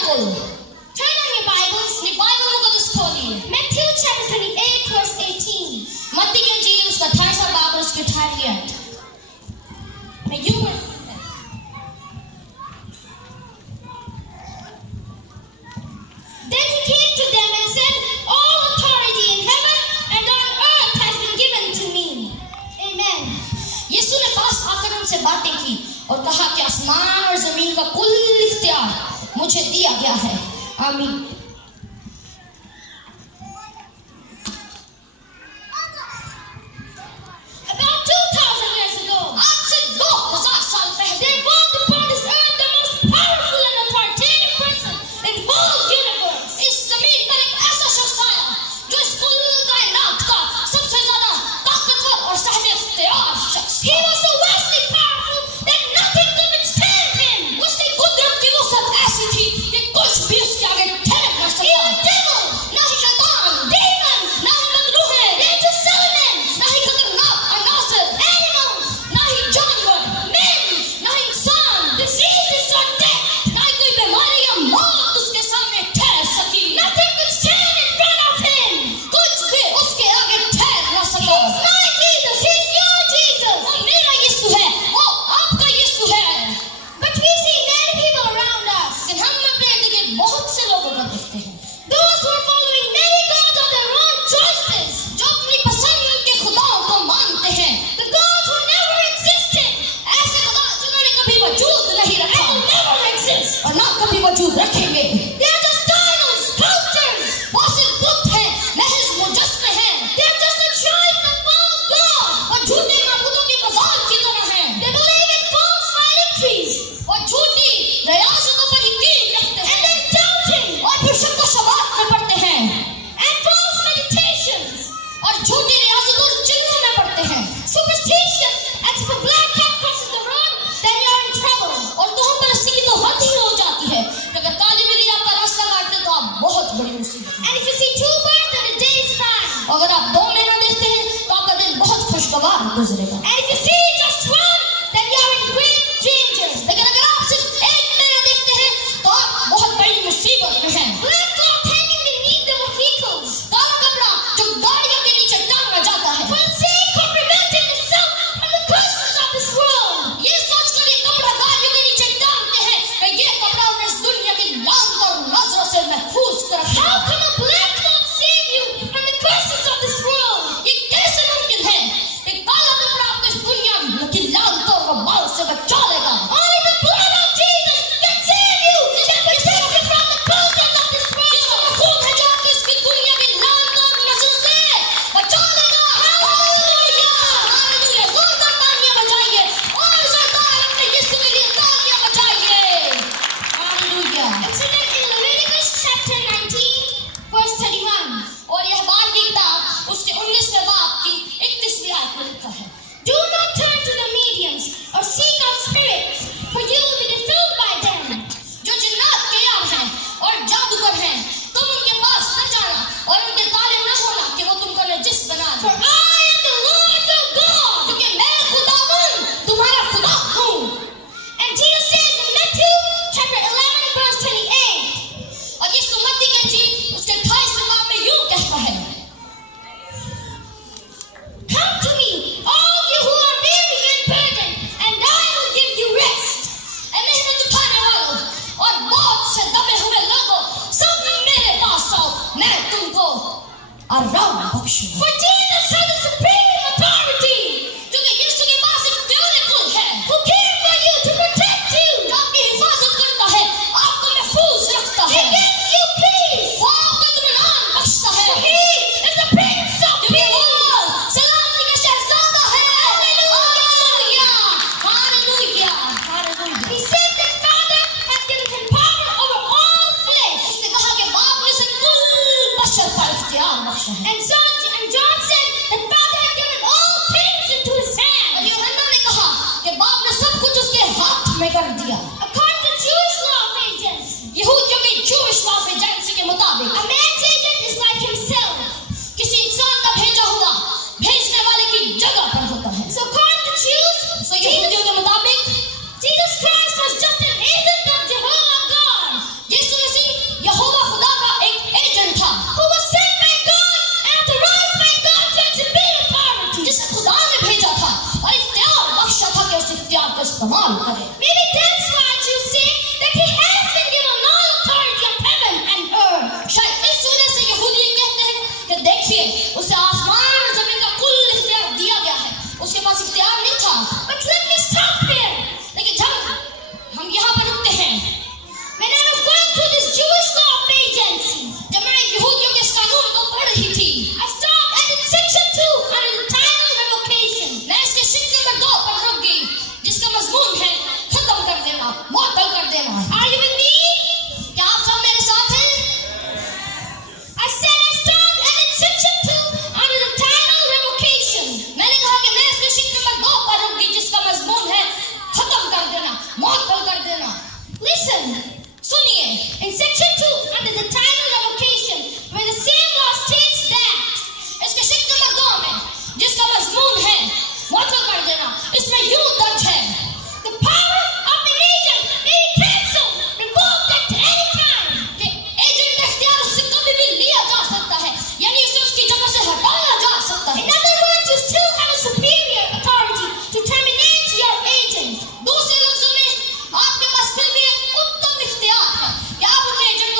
बिल्कुल। Turn on your Bibles. अपनी बाइबल मुकद्दस खोलिए। Matthew chapter 28 verse 18. मत्ती की इंजील उसका 28वां बाब और उसकी 18वीं आयत। मैं यूं पढ़ती हूं। Then he came to them and said, all authority in heaven and on earth has been given to me. Amen. यीशु ने पास आकर उनसे बातें की और कहा कि आसमान और जमीन का कुल इख्तियार मुझे दिया गया है। आमीन। About 2,000 years ago, आज से 2000 साल पहले there walked upon this earth the most powerful and authoritative person in whole universe. इस जमीन पर एक ऐसा शख्स आया जो इस कुल कायनात का सबसे ज्यादा ताकतवर और साहिब इख्तियार शख्स He was so vastly powerful that nothing could withstand him. उसकी कुदरत की वसअत ऐसी थी कि कुछ भी उसके आगे ठहर न सकता। Even devil, ना ही शैतान, demons, ना ही मजरूहें, dangerous elements, ना ही खतरनाक अनासर, animals, ना ही जानवर, men, ना ही इंसान, diseases or death. ना ही कोई बीमारी या मौत उसके सामने ठहर सकी। Nothing could stand in front of him. कुछ भी उसके आगे ठहर न सका। He's my Jesus. He's your Jesus. वो मेरा यीशु है, वो आपका यीशु है। But we see many people around us. लेकिन हम अपने इर्द गिर्द बहुत से लोगों को देखते हैं Those who are following many gods of their own choices. जो अपनी पसंद के खुदाओं को मानते हैं। The gods who never existed ऐसे खुदा जिन्होंने कभी वजूद नहीं रखा and will never exist. और ना कभी वजूद रखेंगे। They are just idols, sculptures. वो सिर्फ बुत हैं, महज मुजस्मे हैं। They are just a choice of false gods. वो झूठे माबूदों की मजाक की तरह हैं। They believe in false fig trees वो झूठी रियासतों पर यकीन रखते and हैं then doubting और फिर शक व शबात में पड़ते हैं and false meditations. और झूठी रियासतों और चिन्हों में पड़ते हैं। Superstition, as if a black cat crosses the road, then you're in trouble. और तुम परस्ती की तो हद ही हो जाती है कि अगर काली बिल्ली आपका रास्ता काटते तो आप बहुत बड़ी मुसीबत में। And if you see two birds, then the day is fine. और अगर आप 2 महीना देखते हैं तो आपका दिन बहुत खुशगवार गुजरेगा। And if you see just one, then you're in great danger. लेकिन अगर आप सिर्फ 1 महीना देखते हैं तो आप बहुत बड़ी मुसीबत में हैं। Black cloth hanging beneath the vehicles. काला कपड़ा जो गाड़ियों के नीचे टांगा जाता है, For the sake of preventing the sun from the curses of this world. ये सोचकर ये कपड़ा गाड़ियों के नीचे टांगते हैं कि ये कपड़ा उन्हें इस दुनिया की लानत और नजरों से महफूज कर रखेगा। How can a black cloth save you from the curses of this world? ये कैसे मुमकिन है कि काला कपड़ा आपको इस दुनिया की लानत और वबाल से बचा लेगा? Only the blood of Jesus can save you. Can protect you from the curses of this world. यीशु का खून है जो आपको इस दुनिया की लानत और नजरों से बचा लेगा। हालेलुया! हालेलुया! जोरदार तालियां बजाइए और जोरदार अपने यीशु के लिए तालियां बजाइए। Hallelujah! It's written in Leviticus chapter 19, verse 31. और यह बाल की किताब उसके 19वें बाब की 31वीं आयत में लिखा है। Do not turn to the mediums or seek out spirits, for you will be defiled by them. जो जिन्नात के यार हैं और जादूगर हैं, तुम उनके पास न जाना और उनके ताले न होना कि वो तुमको नजिस बना For दें। I am the Lord your God. क्योंकि मैं खुदावन तुम्हारा खुदा हूँ। And Jesus says in Matthew chapter 11, verse 28. और ये सुमति के इंजील उसके 28वें बाब में यूं कहता है, Come to me, all you who are weary and burdened, and I will give you rest. ऐ मेहनत उठाने वालों और बहुत से दबे हुए लोगों, सब मेरे पास आओ, मैं तुमको आराम बख्शूंगा। For Jesus has the supreme authority, क्योंकि यीशु के पास एक प्यारे कुल है who cares for you to protect you. जो आपकी हिफाजत करता है, आपको महफूज रखता He है, gives you peace. वो आपको इत्मीनान बख्शता है। He is the Prince of क्योंकि वो Peace. सलामती का शहजादा है। Hallelujah! Hallelujah! Hallelujah! He said that Father has given him power over all flesh. उसने कहा कि बाप ने इसे कुल बशर पर इख्तियार बख्शा है। And John इस्तेमाल करे। Maybe that's why you say that he has been given all authority of heaven and earth. शायद इस वजह से यहूदी कहते हैं कि देखिए उसे आसमान और जमीन का कुल इख्तियार दिया गया है, उसके पास इख्तियार नहीं था। But let me stop here. लेकिन जब हम यहाँ पर रुकते हैं, When I was going through this Jewish law of agency, जब मैं यहूदियों के इस कानून को पढ़ रही थी, I stopped at section 2 under the title revocation. मैं इसके शिक नंबर 2 पर रुक गई, जिसका मजमून है खत्म कर देना, मुअत्तल कर देना। Are you with me? क्या आप सब मेरे साथ हैं? I said I stopped at section 2 under the title revocation. मैंने कहा कि मैं इसके शिक नंबर 2 पर रुक गई, जिसका मजमून है खत्म कर देना, मुअत्तल कर देना। Listen, सुनिए, in section 2 under the title revocation, where the same law states that इसके शिक नंबर 2 में जिसका मजमून है मुअत्तल कर देना, इसमें यूं दर्ज है the power of an agent may be cancelled, revoked at any time. कि एजेंट का इख्तियार उससे कभी भी लिया जा सकता है, यानी उसे उसकी जगह से हटाया जा सकता है। In other words, you still have a superior authority to terminate your agent. दूसरे लफ्जों में आपके पास फिर भी एक उत्तम इख्तियार है कि आप अपने एजेंट को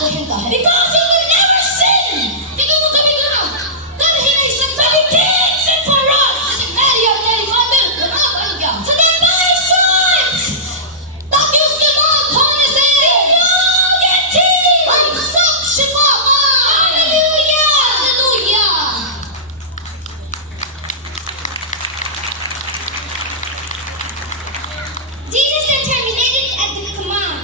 Because he would never sin. But he came sin for us. So that by his stripes, you get healed. Hallelujah. Jesus determined at the command.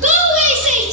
Go away, Satan.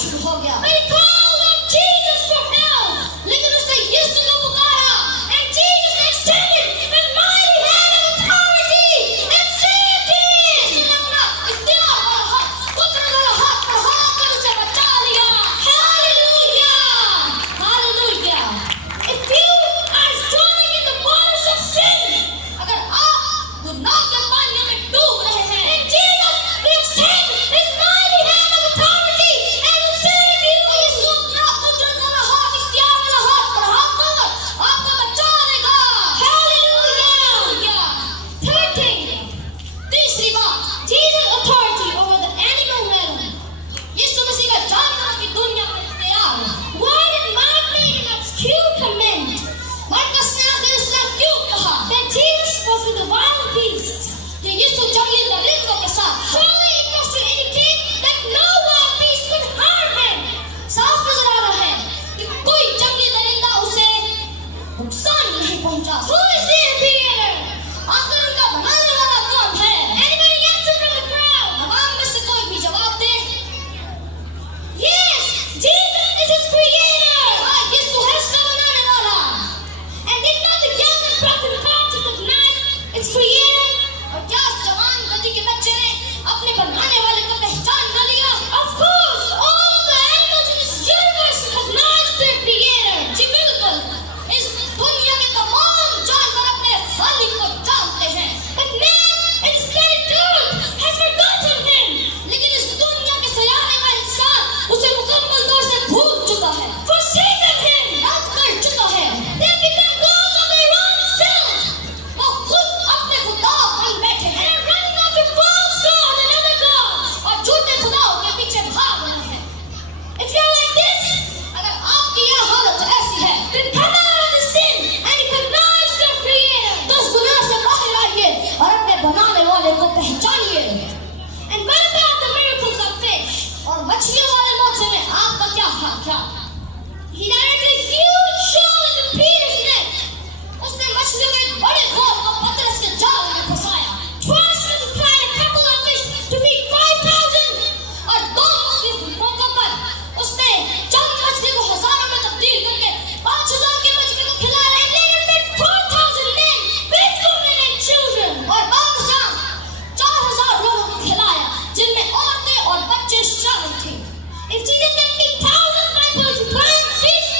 शुरू हो गया। But he called on Jesus from hell. लेकिन उसने यीशु को पुकारा And Jesus extended his mighty hand of authority and saved him. उसने अपना इख्तियार और हाथ कुदरत वाला हाथ बढ़ाकर उसे बचा लिया। Hallelujah. Hallelujah. If you are drowning in the waters of sin, अगर आप गुनाह के पानी में डूब रहे हैं, then Jesus will extend his mighty hand of authority and will save you. तो यीशु अपना कुदरत वाला हाथ, इख्तियार वाला हाथ बढ़ाकर आपको बचा लेगा। Hallelujah. Third thing, तीसरी बात, Jesus' authority over the animal realm. यीशु मसीह का जानवरों की दुनिया पर इख्तियार। Why did Mark make an obscure comment मरकस ने आखिर इसने क्यों कहा that Jesus spoke to the wild beasts? कि यीशु जंगली दरिंदों के साथ था? Surely it was to indicate that no wild beast could harm him. साफ नजर आ रहा है कि कोई जंगली दरिंदा उसे नुकसान नहीं पहुंचा Who सकता। is their creator? आखिर उनका बनाने वाला कौन है? Anybody answer from the crowd? हमाम में से कोई भी जवाब दे। Yes, Jesus is his creator. हाँ, यीशु है इसका बनाने वाला। And did not the young and broken parts recognize its creator? और क्या इस जवान गधी के बच्चे ने अपने बनाने वाले को पहचान न लिया? Of course, all the animals in this universe recognize their creator. जी बिल्कुल, इस दुनिया के तमाम जानवर अपने खालिक को जानते हैं। But man in this planet Earth has forgotten him. लेकिन इस दुनिया के सयाने का इंसान उसे मुकम्मल तौर से भूल चुका है, Forsaken him. याद कर चुका है। They have become gods of their own self. वो खुद अपने खुदा बन बैठे And हैं are running after false gods and other gods. और झूठे खुदाओं के पीछे भाग रहे हैं। If you're like this, अगर आपकी यह हालत ऐसी है, then come out of the sin and recognize your creator. तो इस गुनाह से बाहर आइए और अपने बनाने वाले को पहचानिए। And what about the miracles of fish? और मछलियों वाले मौके में आपका क्या हाल क्या? He directed a huge shoal into Peter's net. उसने मछलियों के एक बड़े घोल को पतरस के जाल में फंसाया Twice multiplied a couple of fish to feed 5,000. और दो मौकों पर उसने चंद मछली को हजारों में तब्दील करके 5,000 की मछली को खिलाया। And later fed 4,000 men, with women and children. और बाद शाम 4,000 लोगों को खिलाया जिनमें औरतें और बच्चे शामिल थे। If Jesus can feed thousands by multiplying fish,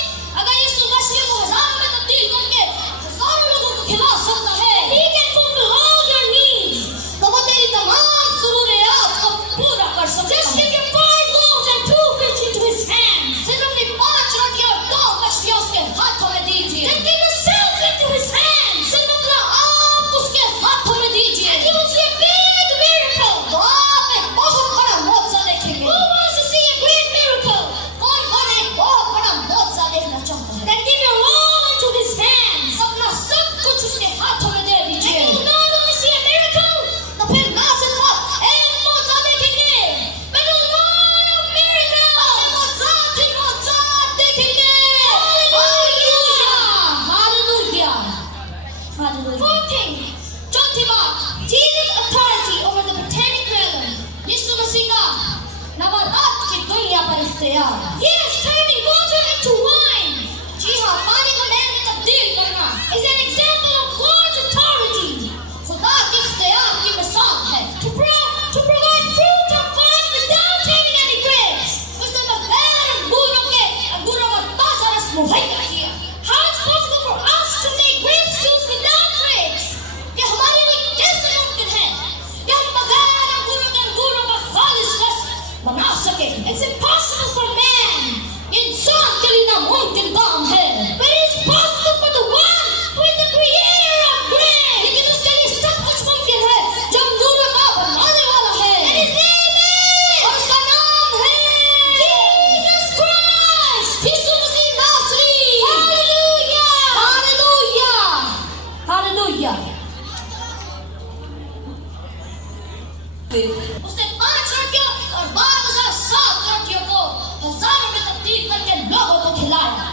अगर यीशु मछली को हजारों में तब्दील करके हजारों लोगों को खिला सकता है, he can fulfill all your needs. तो वो तेरी तमाम ज़रूरियात को पूरा कर सकता Just है। give your 5 loaves and 2 fish into his hands. सिर्फ अपनी 5 रोटियां और 2 मछलियां उसके हाथों में दीजिए। Then give yourself into his hands. सिर्फ अपना आप उसके हाथों में दीजिए। And you will see a big miracle. तो आप एक बहुत बड़ा मौजज़ा देखेंगे। Who wants to see a great miracle? कौन एक बहुत बड़ा मौजज़ा देखना चाहता है? Then give your all into his hands. अपना सब कुछ उसके हाथों में दे And दीजिए। you will not only see a miracle, तो फिर ना सिर्फ आप एक मौजज़ा देखेंगे, but a lot of miracles. मौजज़ात ही मौजज़ात देखेंगे। Hallelujah. Hallelujah, hallelujah. Fourth thing, चौथी बात, Jesus' authority over the botanic realm. यीशु मसीह का नबातात की दुनिया पर इख्तियार। Yes, turning water into wine जी हाँ, पानी को नहर में तब्दील करना is an example of God's authority खुदा के इख्तियार की मिसाल है। to provide fruit of vine without having any grapes. उसने बगैर अंगूरों का ताजा रस मुहैया किया। How it's possible for us to make grape juice without grapes? कि हमारे लिए कैसे मुमकिन है कि हम बगैर अंगूरों का खालिस रस बना सके? It's impossible for man, इंसान के लिए नामुमकिन काम है, but it's possible for the one who is the creator of grapes. लेकिन उसके लिए सब कुछ मुमकिन है जो अंगूरों का बनाने वाला है। And his name और उसका नाम है Jesus Christ. यीशु मसीह नासरी। Hallelujah. Hallelujah, hallelujah. उसने 5 रोटियों और 12,007 रोटियों को हजारों में तब्दील करके लोगों को खिलाया।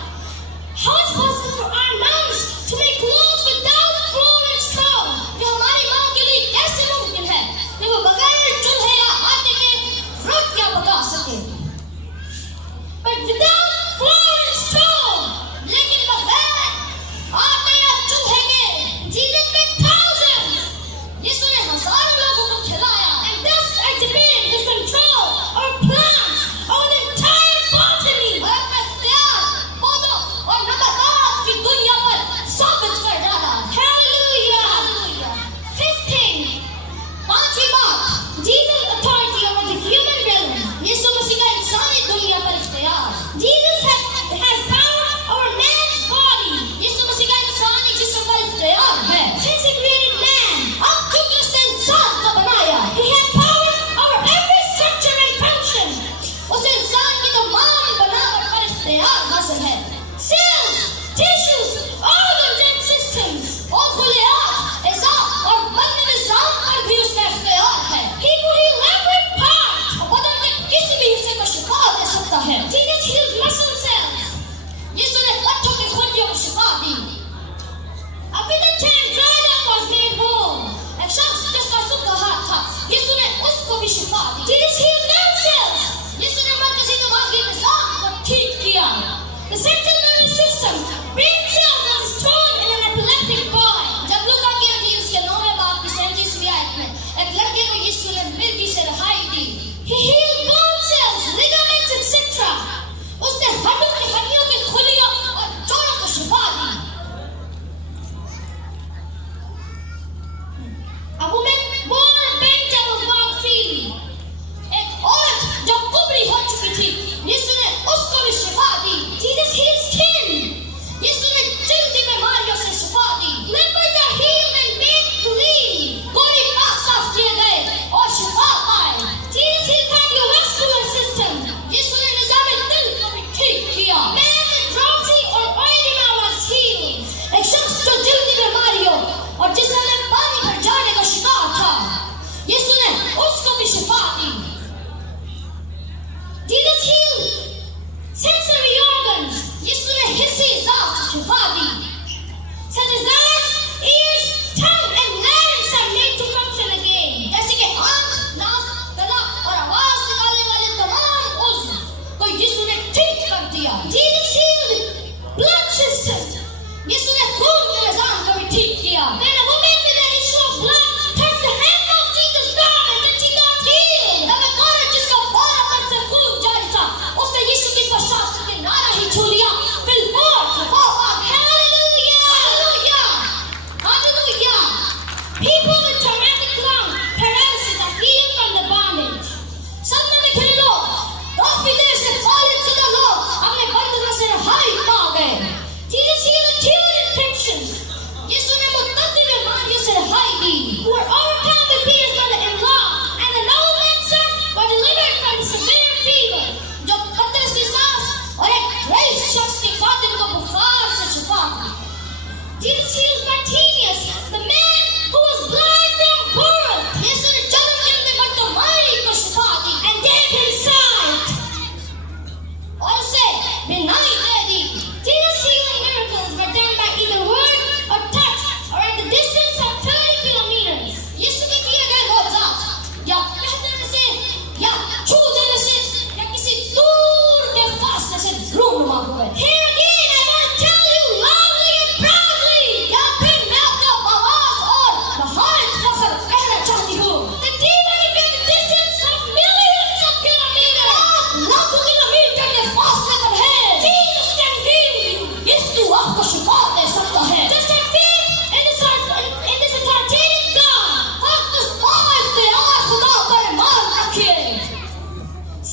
room of my boy. Here again, I want to tell you loudly and proudly. यहाँ फिर मैं अपना आवाज और महान फख्र कहना चाहती हूँ That even if in the distance of millions of kilometers, लाखों किलोमीटर के फासले पर है Jesus can heal you. यीशु आपको शिफा दे सकता है Just have faith in this authoritative God. आप इस बाइख्तियार खुदा पर ईमान रखिए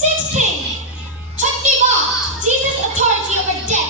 6th thing, छठी बात Jesus' authority over death.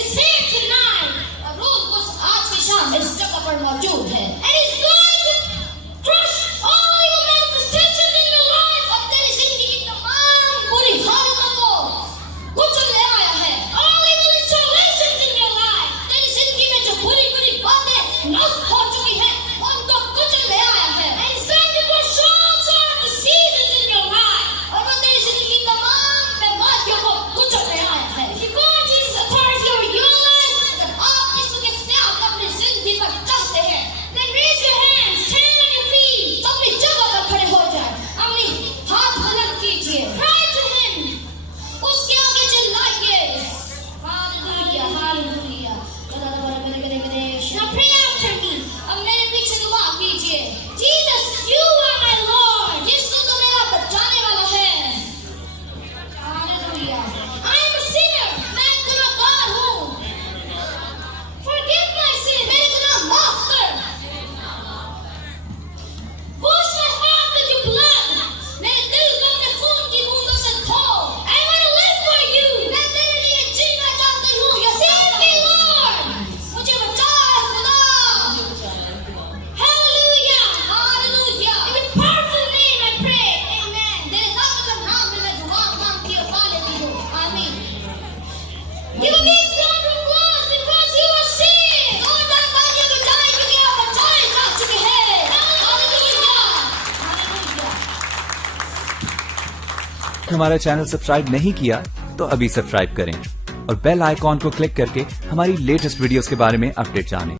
is here tonight. रोज बस आज की शाम इस जगह पर मौजूद है And He's going to crush all your manifestations in your life. और तेरी जिंदगी की तमाम बुरी हालतों को कुचल ले आया है All evil installations in your life. तेरी जिंदगी में जो बुरी बुरी बातें नष्ट हो चुकी हैं उनको कुचल ले आया है And He's going to crush all sort of diseases in your life. और वो तेरी जिंदगी की तमाम बीमारियों को कुचल ले आया है If you go into His authority over your life, अगर आप यीशु के इख्तियार को अपनी जिंदगी पर चाहते हैं then raise your hands, stand on your feet, तो अपनी जगह पर खड़े हो जाए अपनी हाथ बुलंद कीजिए cry to Him. उसके आगे चिल्लाइए hallelujah hallelujah Now pray after me. अब मेरे पीछे दुआ कीजिए Jesus, you are my Lord. यीशु तो मेरा बचाने वाला है hallelujah I am a sinner. मैं गुनहगार हूँ Forgive my sin. मेरे गुनाह माफ कर Wash my heart with your blood. मेरे दिल को अपने खून की बूंदों से धो I want to live for you. मैं तेरे लिए जीना चाहती हूँ Save me, Lord. मुझे बचा खुदा Hallelujah. Hallelujah In your powerful name I pray. Amen. तेरे ताकतवर नाम में मैं दुआ मांगती और पा लेती हूँ आमीन You have been drawn from blood because you are saved. जोरदार तालियां बजाएं क्योंकि आप बचाए जा चुके हैं हालेलुया हालेलुया हमारा चैनल सब्सक्राइब नहीं किया तो अभी सब्सक्राइब करें और बेल आइकॉन को क्लिक करके हमारी लेटेस्ट वीडियोस के बारे में अपडेट जानें।